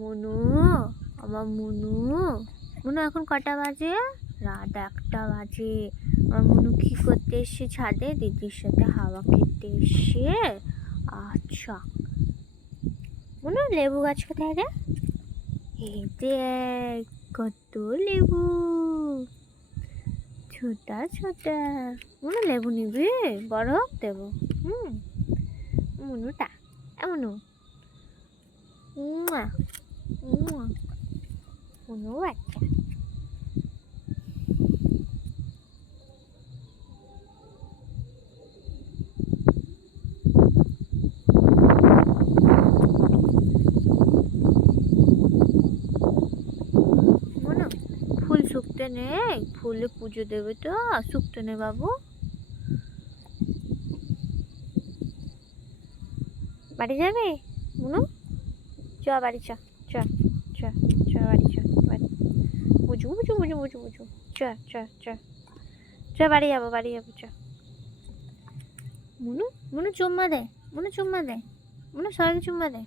মনু, আমার মনু। মনু এখন কটা বাজে? রাত 1টা বাজে। আমার মনু কি করতে এসছে ছাদে? দিদির সাথে হাওয়া খেতে এসছে। আচ্ছা মনু, লেবু গাছ কোথায় রে? এই দেখ কত লেবু, ছোটা ছোটা। মনু লেবু নিবি? বড় হোক দেবো। মনুটা মনু, মনু আচ্ছা। মনু ফুল শুকতে নেই, ফুলে পুজো দেবে তো, শুকতে নেই বাবু। বাড়ি যাবি মনু? চ বাড়ি চ, চ চ চ বাড়ি চ, বাড়ি বুঝু বুঝু বুঝু বুঝু বুঝু, চ চ চ চ বাড়ি যাবো, বাড়ি যাবো চ। মনু, মনু চুম্মা দে, মনু চুম্মা দে, মনু সবাইকে চুম্মা দে।